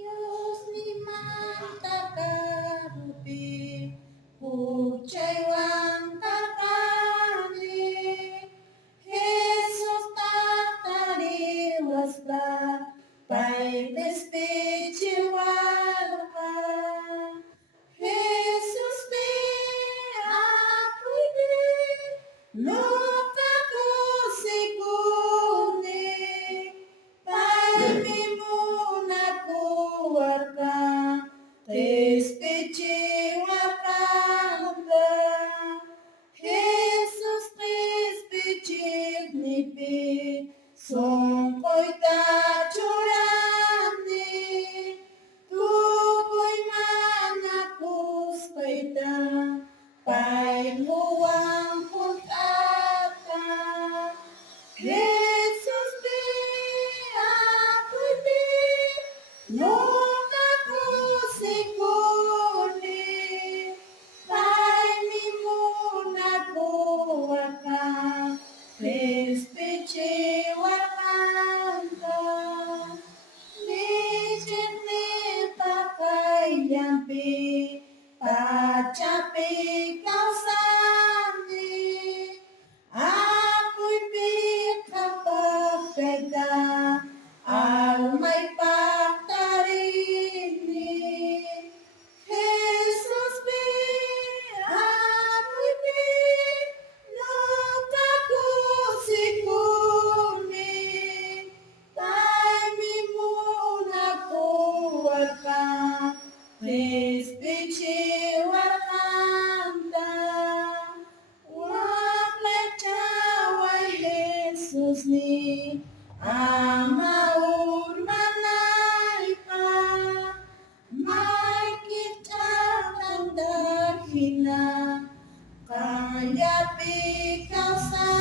Diosniymanta karupi kecewaan terkani Jesus tak diwaslah baik despiciwalkan Jesus be aku di lukaku sikuni Palmimunaku warga despiciwalkan Jesus despicit nipi songkoi tak curani tukoy manaku spaita pai muang puntata Jesus be aku di lukaku sikuni Palmimunaku warga despiciwalkan Licin ni pakai yampi pacapi kau sani aku ipikap pagkaita almay pagtarini Jesus be aku ipik lukaku sikuni Palmimunaku warga despiciwalkan Waplay caway Jesus ni amaur manay pa may kita tandahina kaya pikaw sa